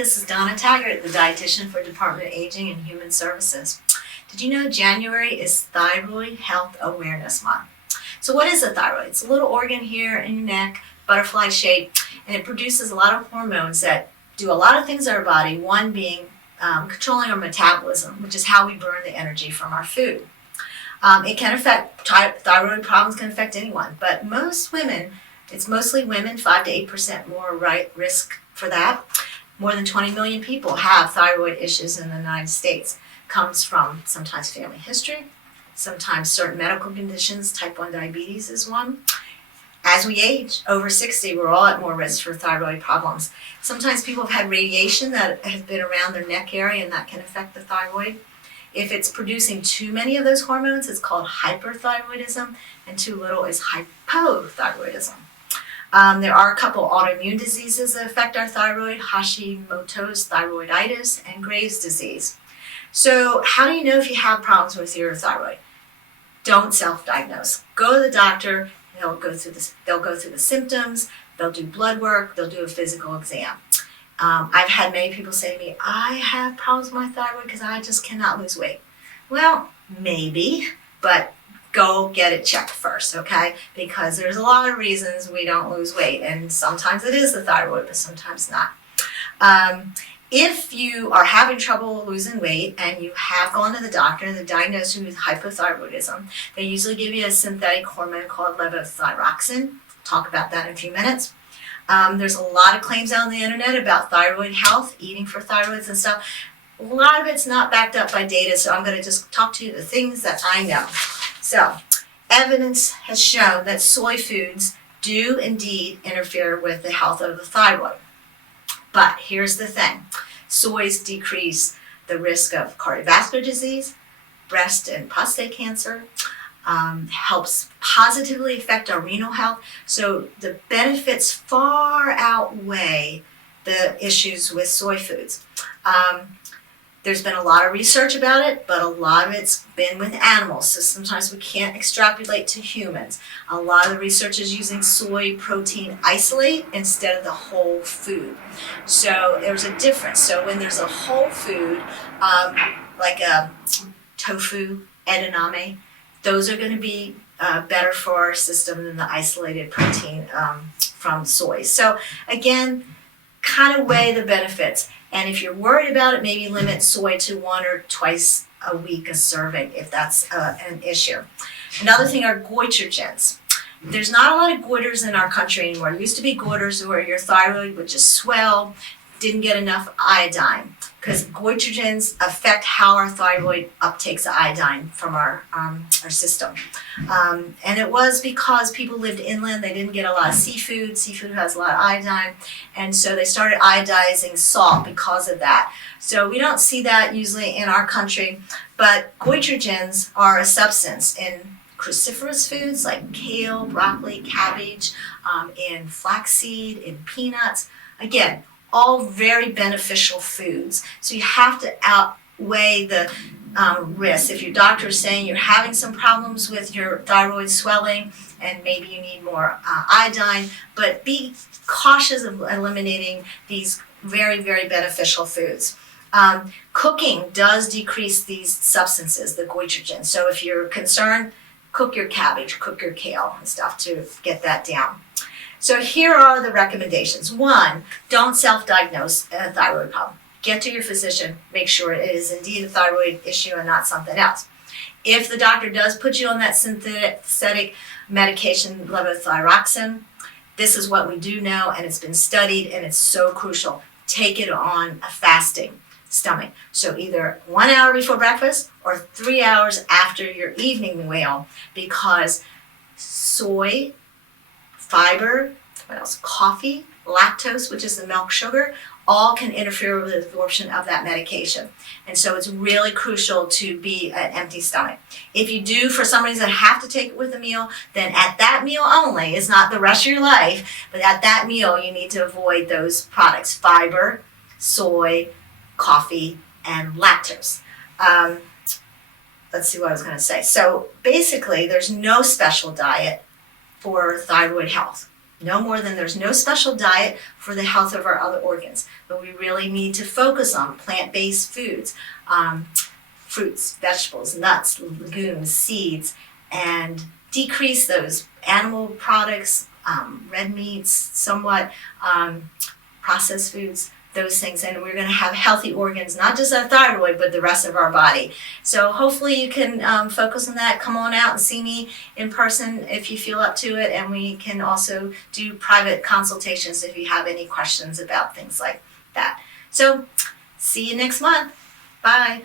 this is Donna Taggert, the dietitian for Department of Aging and Human Services. Did you know January is Thyroid Health Awareness Month? So what is a thyroid? It's a little organ here in your neck, butterfly shape, and it produces a lot of hormones that do a lot of things in our body, one being controlling our metabolism, which is how we burn the energy from our food. It can affect, thyroid problems can affect anyone, but most women, it's mostly women, 5 to 8% more risk for that. More than 20 million people have thyroid issues in the United States. Comes from sometimes family history, sometimes certain medical conditions, type 1 diabetes is one. As we age, over 60, we're all at more risk for thyroid problems. Sometimes people have had radiation that has been around their neck area and that can affect the thyroid. If it's producing too many of those hormones, it's called hyperthyroidism, and too little is hypothyroidism. There are a couple autoimmune diseases that affect our thyroid, Hashimoto's thyroiditis and Graves' disease. So how do you know if you have problems with your thyroid? Don't self-diagnose. Go to the doctor. They'll go through the symptoms. They'll do blood work. They'll do a physical exam. I've had many people say to me, I have problems with my thyroid because I just cannot lose weight. Well, maybe, but go get it checked first, okay? Because there's a lot of reasons we don't lose weight, and sometimes it is the thyroid, but sometimes not. If you are having trouble losing weight and you have gone to the doctor and they diagnosed you with hypothyroidism, they usually give you a synthetic hormone called Levothyroxine. We'll talk about that in a few minutes. There's a lot of claims out on the internet about thyroid health, eating for thyroids and stuff. A lot of it's not backed up by data, so I'm going to just talk to you the things that I know. So, evidence has shown that soy foods do indeed interfere with the health of the thyroid. But here's the thing. Soys decrease the risk of cardiovascular disease, breast and prostate cancer, helps positively affect our renal health. So the benefits far outweigh the issues with soy foods. There's been a lot of research about it, but a lot of it's been with animals, so sometimes we can't extrapolate to humans. A lot of the research is using soy protein isolate instead of the whole food. So there's a difference. So when there's a whole food, like a tofu, edamame, those are going to be better for our system than the isolated protein from soy. So again, kind of weigh the benefits. And if you're worried about it, maybe limit soy to 1 or twice a week a serving if that's an issue. Another thing are goitrogens. There's not a lot of goiters in our country anymore. There used to be goiters where your thyroid would just swell, didn't get enough iodine, because goitrogens affect how our thyroid uptakes the iodine from our system. And it was because people lived inland, they didn't get a lot of seafood. Seafood has a lot of iodine, and so they started iodizing salt because of that. So we don't see that usually in our country, but goitrogens are a substance in cruciferous foods like kale, broccoli, cabbage, in flaxseed, in peanuts. Again, all very beneficial foods. So you have to outweigh the risks. If your doctor is saying you're having some problems with your thyroid swelling and maybe you need more iodine, but be cautious of eliminating these very, very beneficial foods. Cooking does decrease these substances, the goitrogens. So if you're concerned, cook your cabbage, cook your kale and stuff to get that down. So here are the recommendations. 1, don't self-diagnose a thyroid problem. Get to your physician, make sure it is indeed a thyroid issue and not something else. If the doctor does put you on that synthetic medication, levothyroxine, this is what we do know, and it's been studied, and it's so crucial. Take it on a fasting stomach. So either 1 hour before breakfast or 3 hours after your evening meal, because soy, fiber, what else? Coffee, lactose, which is the milk sugar, all can interfere with the absorption of that medication. And so it's really crucial to be an empty stomach. If you do, for some reason, have to take it with a meal, then at that meal only, it's not the rest of your life, but at that meal, you need to avoid those products, fiber, soy, coffee, and lactose. Let's see what I was going to say. So basically, there's no special diet for thyroid health. No more than there's no special diet for the health of our other organs, but we really need to focus on plant-based foods, fruits, vegetables, nuts, legumes, seeds, and decrease those animal products, red meats, somewhat processed foods, those things, and we're going to have healthy organs, not just our thyroid, but the rest of our body. So hopefully you can focus on that. Come on out and see me in person if you feel up to it, and we can also do private consultations if you have any questions about things like that. So see you next month. Bye.